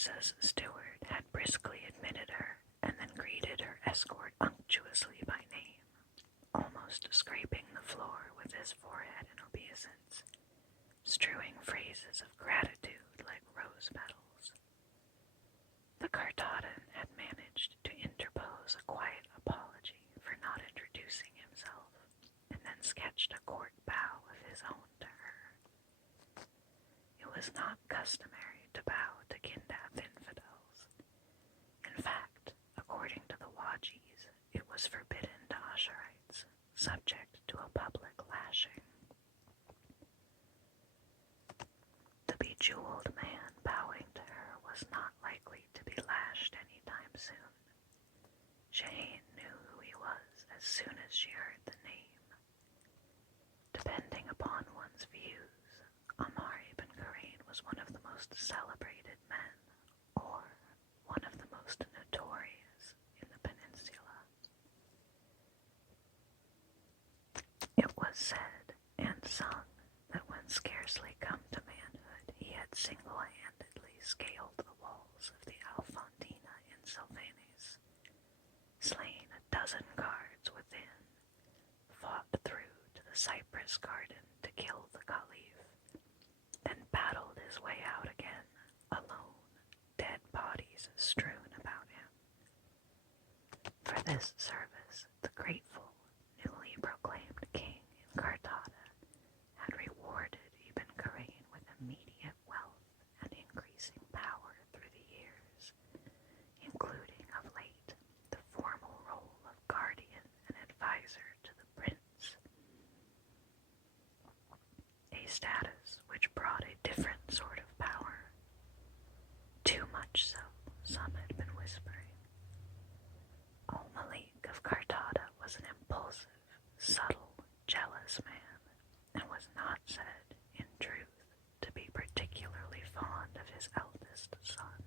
Musa's steward had briskly admitted her and then greeted her escort unctuously by name, almost scraping the floor with his forehead in obeisance, strewing phrases of gratitude like rose petals. The Cartatan had managed to interpose a quiet apology for not introducing himself, and then sketched a court bow of his own to her. It was not customary to bow to Kindab infidels. In fact, according to the Wajis, it was forbidden to Asherites, subject to a public lashing. The bejeweled man bowing to her was not likely to be lashed any time soon. Shaheen knew who he was as soon as she heard the name. Depending upon one's views, Ammar ibn Khurayn was one of the most celebrated men, or one of the most notorious in the peninsula. It was said and sung that when scarcely come to manhood, he had single-handedly scaled the walls of the Al-Fandina in Sylvanes, slain 12 guards within, fought through to the cypress garden to kill the Caliph, then battled his way out again, alone, dead bodies strewn about him. For this service, the grateful, newly proclaimed king in Kartada had rewarded Ibn Khurayn with immediate wealth and increasing power through the years, including of late the formal role of guardian and advisor to the prince, a status which brought a different sort of power. Too much so, some had been whispering. Al-Malik of Kartada was an impulsive, subtle, jealous man, and was not said, in truth, to be particularly fond of his eldest son.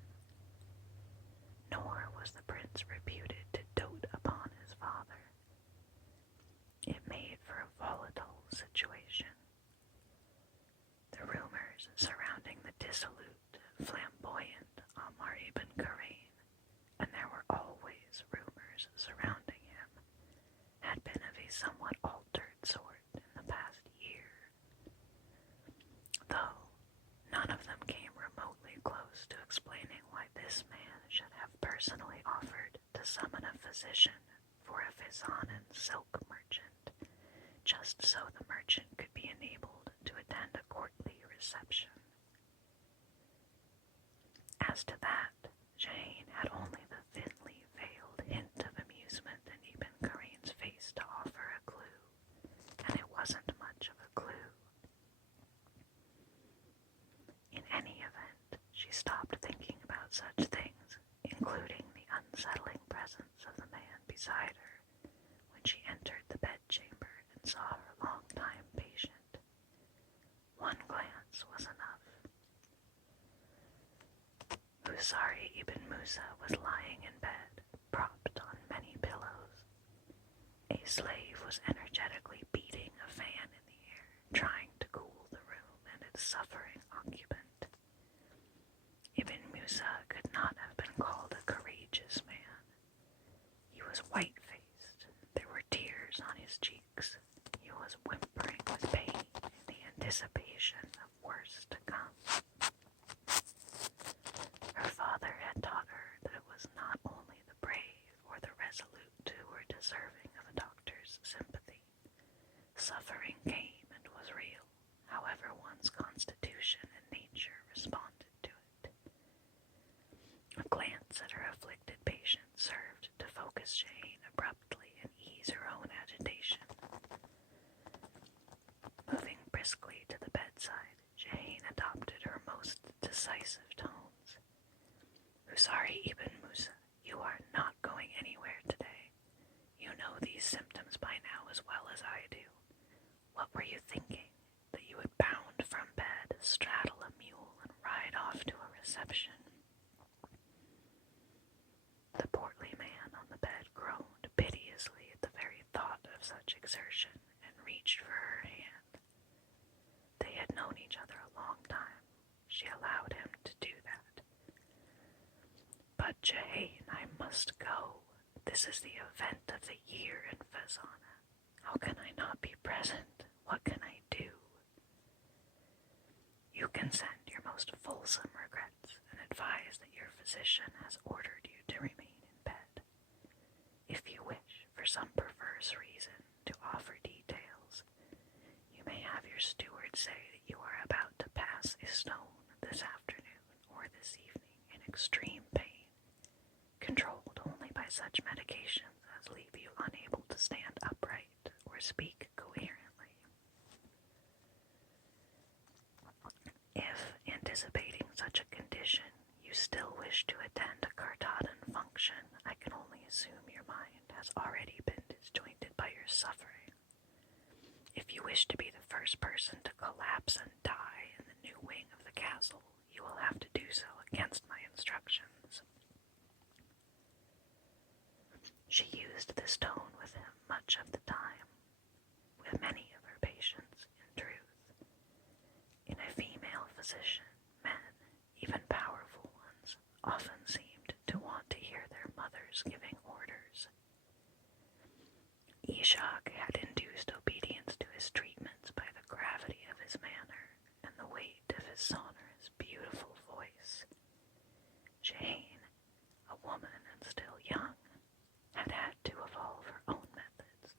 Nor was the prince reputed to dote upon his father. It made for a volatile situation. The rumors surrounding the dissolute, flamboyant Ammar ibn Khurayn, and there were always rumors surrounding him, had been of a somewhat altered sort in the past year, though none of them came remotely close to explaining why this man should have personally offered to summon a physician for a Fizanan silk merchant, just so the merchant could be enabled to attend a courtly reception. As to that, Jane had only the thinly veiled hint of amusement in Ibn Khurayn's face to offer a clue, and it wasn't much of a clue. In any event, she stopped thinking about such things, including the unsettling presence of the man beside her, when she entered the bedchamber and saw her long-time patient. One glance was enough. Husari ibn Musa was lying in bed, propped on many pillows. A slave was energetically beating a fan in the air, trying to cool the room and its suffering occupant. Ibn Musa could not have been called a courageous man. He was white-faced, there were tears on his cheeks, he was whimpering with pain in the anticipation of worse to come. Her father had taught her that it was not only the brave or the resolute who were deserving of a doctor's sympathy. Suffering came and was real, however one's constitution and nature responded to it. A glance at her afflicted patient served to focus Jane abruptly and ease her own agitation. Moving briskly to the bedside, Jane adopted her most decisive tones. Husari ibn Musa, you are not going anywhere today. You know these symptoms by now as well as I do. What were you thinking? That you would bound from bed, straddle a mule, and ride off to a reception? The portly man on the bed groaned piteously at the very thought of such exertion and reached for her hand. They had known each other a long time. She allowed him to do that. Jane, I must go. This is the event of the year in Fezana. How can I not be present? What can I do? You can send your most fulsome regrets and advise that your physician has ordered you to remain in bed. If you wish, for some perverse reason, to offer details, you may have your steward say that you are about to pass a stone this afternoon or this evening in extreme pain, controlled only by such medications as leave you unable to stand upright or speak coherently. If, anticipating such a condition, you still wish to attend a Cartadon function, I can only assume your mind has already been disjointed by your suffering. If you wish to be the first person to collapse and die in the new wing of the castle, you will have to do so against my instructions. She used this tone with him much of the time, with many of her patients, in truth. In a female physician, men, even powerful ones, often seemed to want to hear their mothers giving orders. Ishak had induced obedience to his treatments by the gravity of his manner and the weight of his sonorous, beautiful voice. Jane, a woman and still young, had had to evolve her own methods.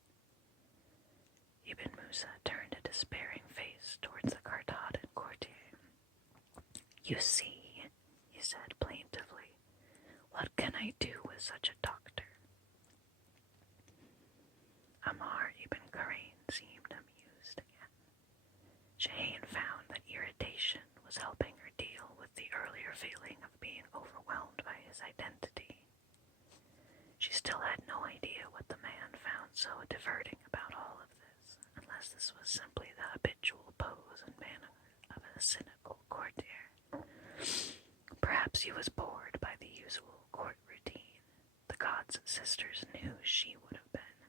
Ibn Musa turned a despairing face towards the Cartadon courtier. You see, he said plaintively, what can I do with such a doctor? Ammar ibn Karain seemed amused again. Jane found that irritation was helping her deal with the earlier feeling of being overwhelmed by his identity. She still had no idea what the man found so diverting about all of this, unless this was simply the habitual pose and manner of a cynical courtier. Perhaps he was bored by the usual court routine. The god's sisters knew she would have been.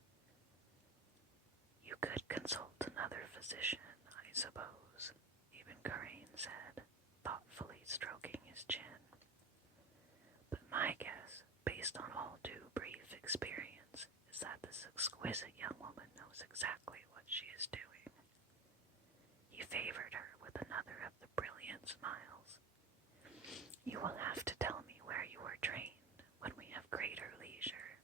You could consult another physician, I suppose, Ibn Karain said, thoughtfully stroking his chin. But my guess, based on all too brief experience, is that this exquisite young woman knows exactly what she is doing. He favored her with another of the brilliant smiles. You will have to tell me where you were trained when we have greater leisure.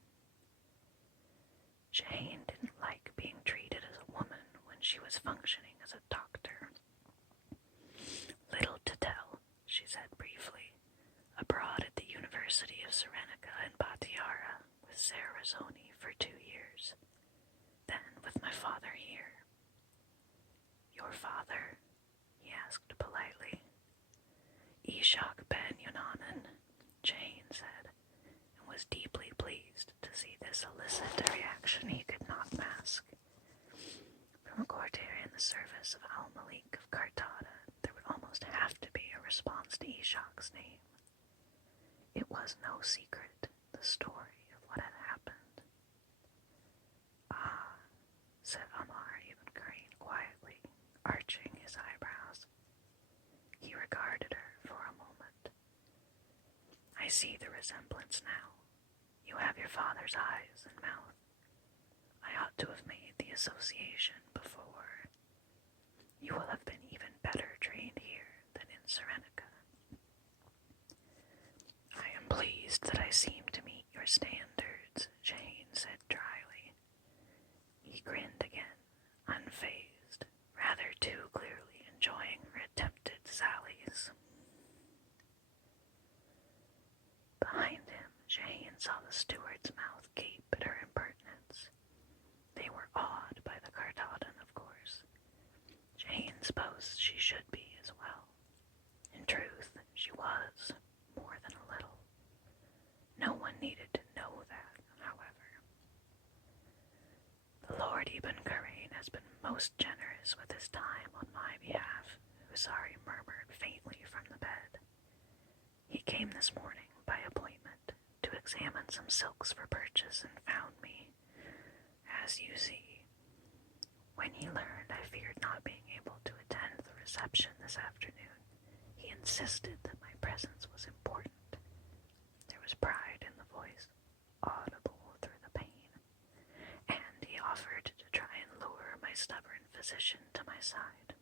Jane didn't like being treated as a woman when she was functioning as a doctor. Little to tell, she said briefly. Abroad at the University of Serenica in Batiara with Serrazoni for 2 years. Then with my father here. Your father? He asked politely. Ishak ben Yonanan, Jane said, and was deeply pleased to see this elicit a reaction he could not mask. From a courtier in the service of Al-Malik of Cartada, there would almost have to be a response to Ishak's name. It was no secret, the story of what had happened. Ah, said Ammar ibn Karain quietly, arching his eyebrows. He regarded her for a moment. I see the resemblance now. You have your father's eyes and mouth. I ought to have made the association before. You will have been even better trained here than in Serenica. I am pleased that I seem to meet your standards, Jane said dryly. He grinned again, unfazed, rather too clearly enjoying her attempted sallies. Behind him, Jane saw the steward's mouth gape at her impertinence. They were awed by the Cartadon, of course. Jane supposed she should be as well. In truth, she was, more than a little. No one needed to know that, however. The Lord Ibn Karain has been most generous with his time on my behalf, Husari murmured faintly from the bed. He came this morning by appointment to examine some silks for purchase and found me, as you see. When he learned I feared not being able to attend the reception this afternoon, he insisted that my presence was important. There was pride voice, audible through the pain, and he offered to try and lure my stubborn physician to my side.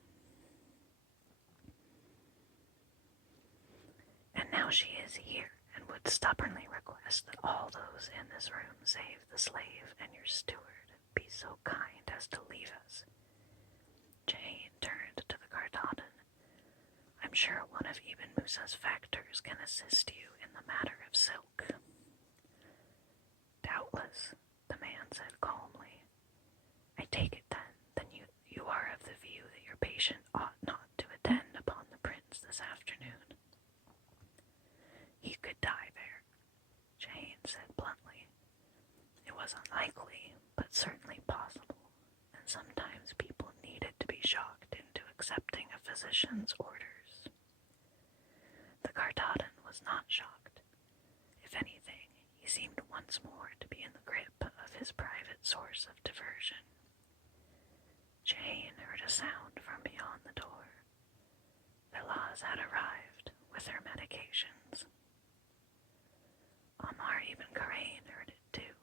And now she is here, and would stubbornly request that all those in this room, save the slave and your steward, be so kind as to leave us. Jane turned to the Cardadan. I'm sure one of Ibn Musa's factors can assist you in the matter of silk. Doubtless, the man said calmly. I take it then you are of the view that your patient ought not to attend upon the prince this afternoon. He could die there, Jane said bluntly. It was unlikely, but certainly possible, and sometimes people needed to be shocked into accepting a physician's orders. The Cardadan was not shocked. If anything, he seemed once more to be in the grip of his private source of diversion. Jane heard a sound from beyond the door. Velaz had arrived with her medications. Ammar ibn Khurayn heard it too.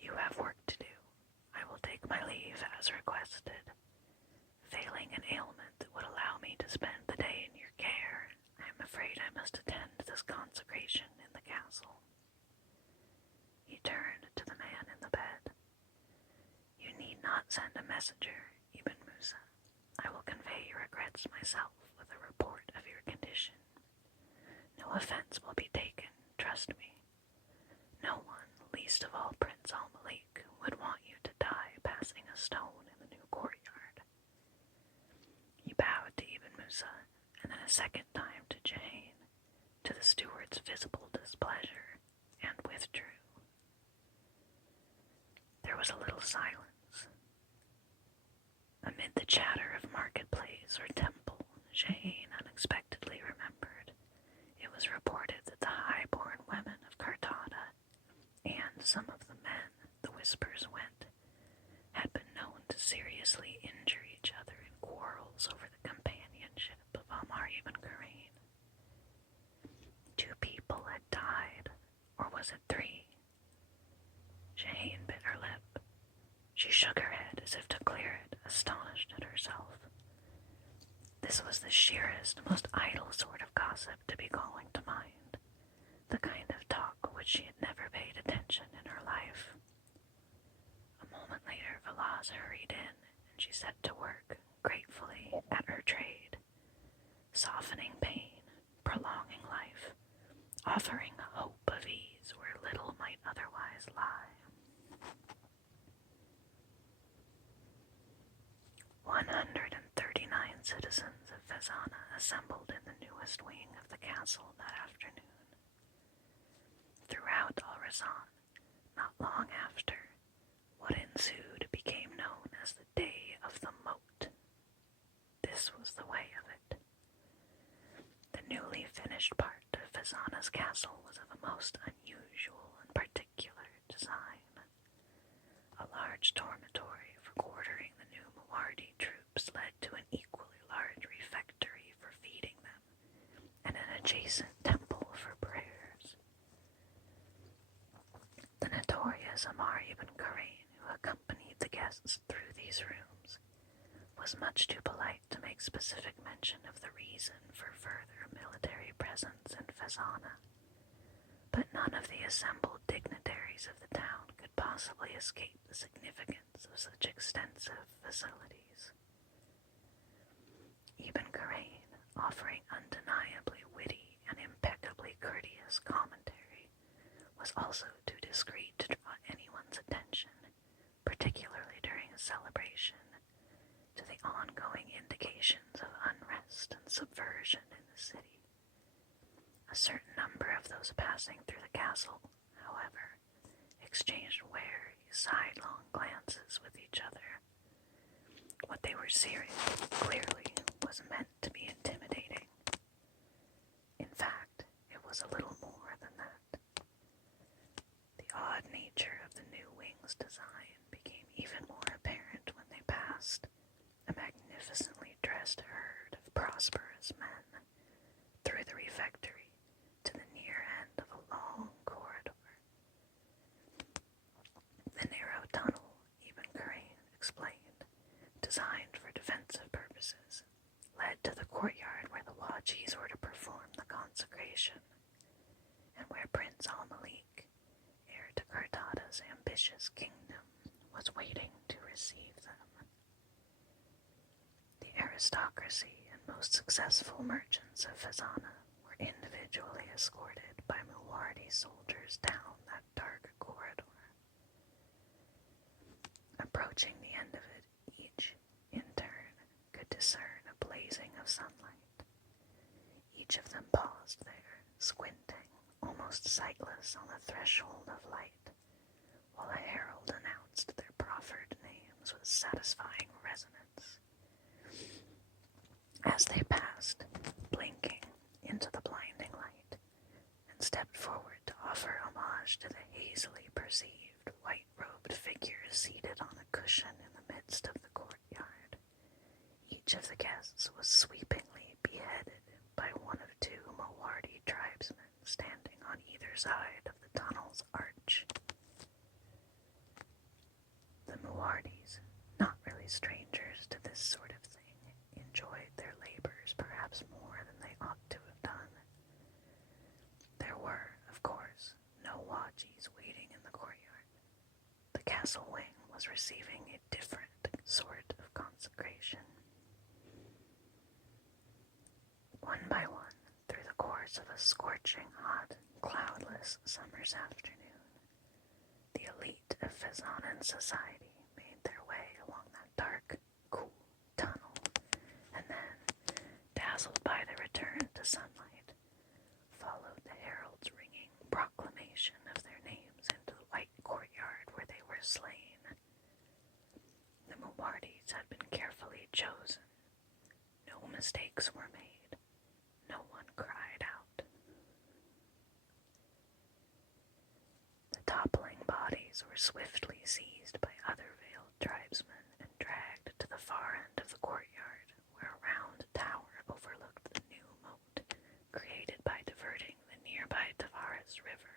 You have work to do. I will take my leave as requested. Failing an ailment that would allow me to spend the day in your care, I am afraid I must attend this consecration in the castle. He turned to the man in the bed. You need not send a messenger, Ibn Musa. I will convey your regrets myself with a report of your condition. No offense will be taken, trust me. No one, least of all Prince Al-Malik, would want you to die passing a stone in the new courtyard. He bowed to Ibn Musa, and then a second time to Jane, to the steward's visible displeasure, and withdrew. There was a little silence. Amid the chatter of marketplace or temple, Jane unexpectedly remembered. It was reported that the high-born women of Cartada, and some of the men, the whispers went, had been known to seriously injure each other in quarrels over the companionship of Ammar ibn Khurayn. 2 people had died, or was it 3? Jane bit her lip. She shook her head as if to clear it, astonished at herself. This was the sheerest, most idle sort of gossip to be calling to mind, the kind of talk which she had never paid attention in her life. A moment later, Velaz hurried in, and she set to work, gratefully, at her trade, softening pain, prolonging life, offering hope of ease where little might otherwise lie. 139 citizens of Fezana assembled in the newest wing of the castle that afternoon. Throughout Al-Rassan, not long after, what ensued became known as the Day of the Moat. This was the way of it. The newly finished part of Fezana's castle was of a most unusual and particular design. A large dormitory for quartering the new Mawardi troops led to an equally large refectory for feeding them, and an adjacent temple for prayers. The notorious Ammar ibn Khurayn, who accompanied the guests through these rooms, was much too polite to make specific mention of the reason for further military presence in Fezana, but none of the assembled dignitaries of the town could possibly escape the significance of such extensive facilities. Ibn Khurayn, offering undeniably witty and impeccably courteous commentary, was also too discreet to draw anyone's attention, particularly during a celebration, to the ongoing indications of unrest and subversion in the city. A certain number of those passing through the castle, however, exchanged wary, sidelong glances with each other. What they were seeing, clearly, was meant to be intimidating. In fact, it was a little more than that. The odd nature of the new wing's design became even more apparent when they passed, a magnificently dressed herd of prosperous men, through the refectory to the near end of a long Wajis were to perform the consecration, and where Prince Al-Malik, heir to Kartada's ambitious kingdom, was waiting to receive them. The aristocracy and most successful merchants of Fezana were individually escorted by Muwardi soldiers down that dark corridor. Approaching the end of it, each, in turn, could discern a blazing of sunlight. Each of them paused there, squinting, almost sightless on the threshold of light, while a herald announced their proffered names with satisfying resonance. As they passed, blinking, into the blinding light, and stepped forward to offer homage to the hazily perceived white-robed figure seated on a cushion in the midst of the courtyard, each of the guests was sweepingly beheaded by one of two Muwardi tribesmen standing on either side of the tunnel's arch. The Muwardis, not really strangers to this sort of thing, enjoyed their labors perhaps more than they ought to have done. There were, of course, no Wajis waiting in the courtyard. The castle wing was receiving a different sort of consecration. One by one, through the course of a scorching hot, cloudless summer's afternoon, the elite of Fezanan society made their way along that dark, cool tunnel, and then, dazzled by the return to sunlight, followed the herald's ringing proclamation of their names into the white courtyard where they were slain. The Muwardis had been carefully chosen. No mistakes were made. No one cried out. The toppling bodies were swiftly seized by other veiled tribesmen and dragged to the far end of the courtyard, where a round tower overlooked the new moat created by diverting the nearby Tavares River.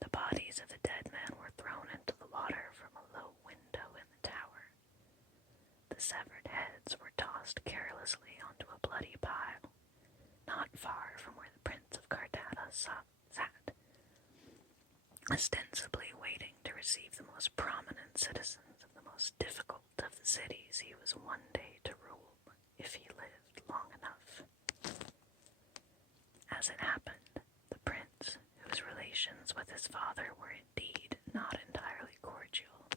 The bodies of the dead men were thrown into the water from a low window in the tower. The severed heads were tossed carelessly onto a bloody pile, not far from where the Prince of Kartada sat, ostensibly waiting to receive the most prominent citizens of the most difficult of the cities he was one day to rule, if he lived long enough. As it happened, the prince, whose relations with his father were indeed not entirely cordial,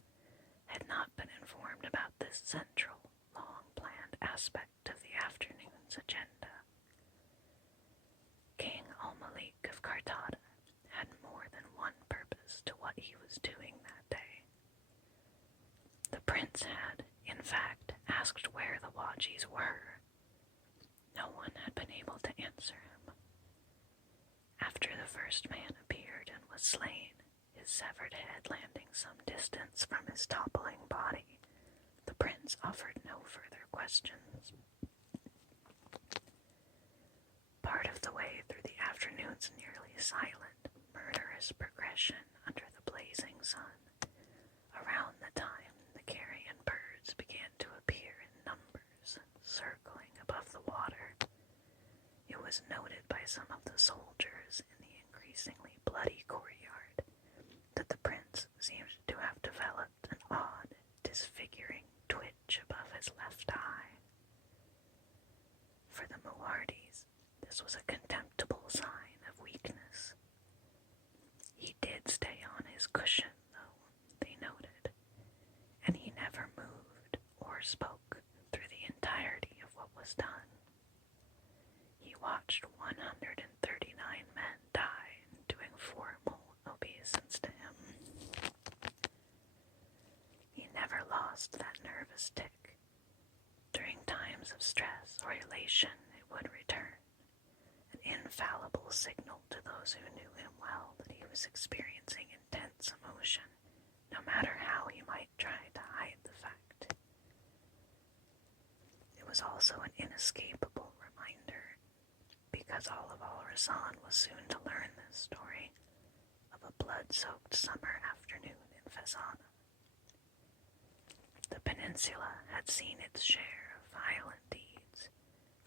had not been informed about this central, long-planned aspect of the afternoon's agenda. King Al-Malik of Kartada had more than one purpose to what he was doing that day. The prince had, in fact, asked where the Wajis were. No one had been able to answer him. After the first man appeared and was slain, his severed head landing some distance from his toppling body, the prince offered no further questions. Part of the way through the afternoon's nearly silent, murderous progression under the blazing sun, around the time the carrion birds began to appear in numbers, circling above the water, it was noted by some of the soldiers in the increasingly bloody courtyard that the prince seemed to have developed an odd, disfiguring twitch above his left eye. For the Muwardis, this was a contemptible sign of weakness. He did stay on his cushion, though, they noted, and he never moved or spoke through the entirety of what was done. He watched 139 men die, doing formal obeisance to him. He never lost that nervous tick. During times of stress or elation, it would return, an infallible signal to those who knew him well that he was experiencing intense emotion, no matter how he might try to hide the fact. It was also an inescapable reminder, because all of Al-Rassan was soon to learn this story, of a blood-soaked summer afternoon in Fezana. The peninsula had seen its share of violent deeds,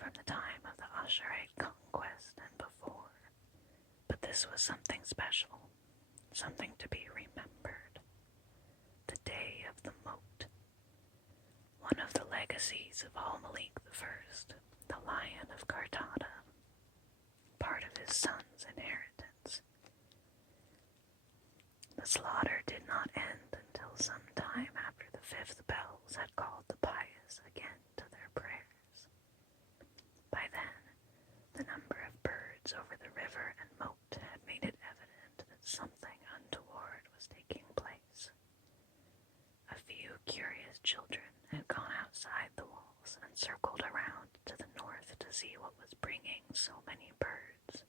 from the time of the Asharite conquest and before. But this was something special, something to be remembered. The Day of the Moat, one of the legacies of Al-Malik I, the Lion of Kartada, part of his son's inheritance. The slaughter did not end until some time after the fifth bells had called the pious again to their prayers. By then, the number of birds over the river and moat had made it evident that something untoward was taking place. A few curious children had gone outside the walls and circled around to the north to see what was bringing so many birds.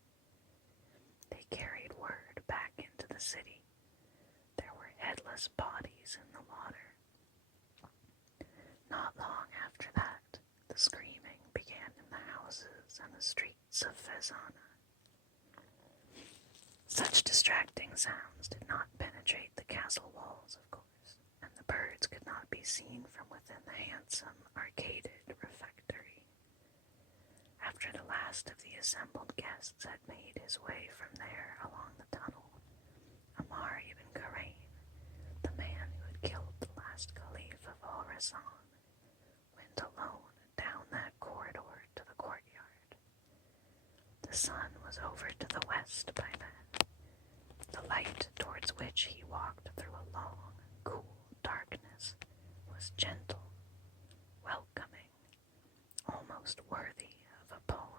They carried word back into the city. There were headless bodies in the water. Not long after that, the screaming began in the houses and the streets of Fezana. Such distracting sounds did not penetrate the castle walls, of course, and the birds could not be seen from within the handsome, arcaded refectory. After the last of the assembled guests had made his way from there along the tunnel, Amar ibn Karain, the man who had killed the last caliph of Al-Rassan, went alone down that corridor to the courtyard. The sun was over to the west by then. The light towards which he walked through a long, cool darkness was gentle, welcoming, almost worthy of a poem.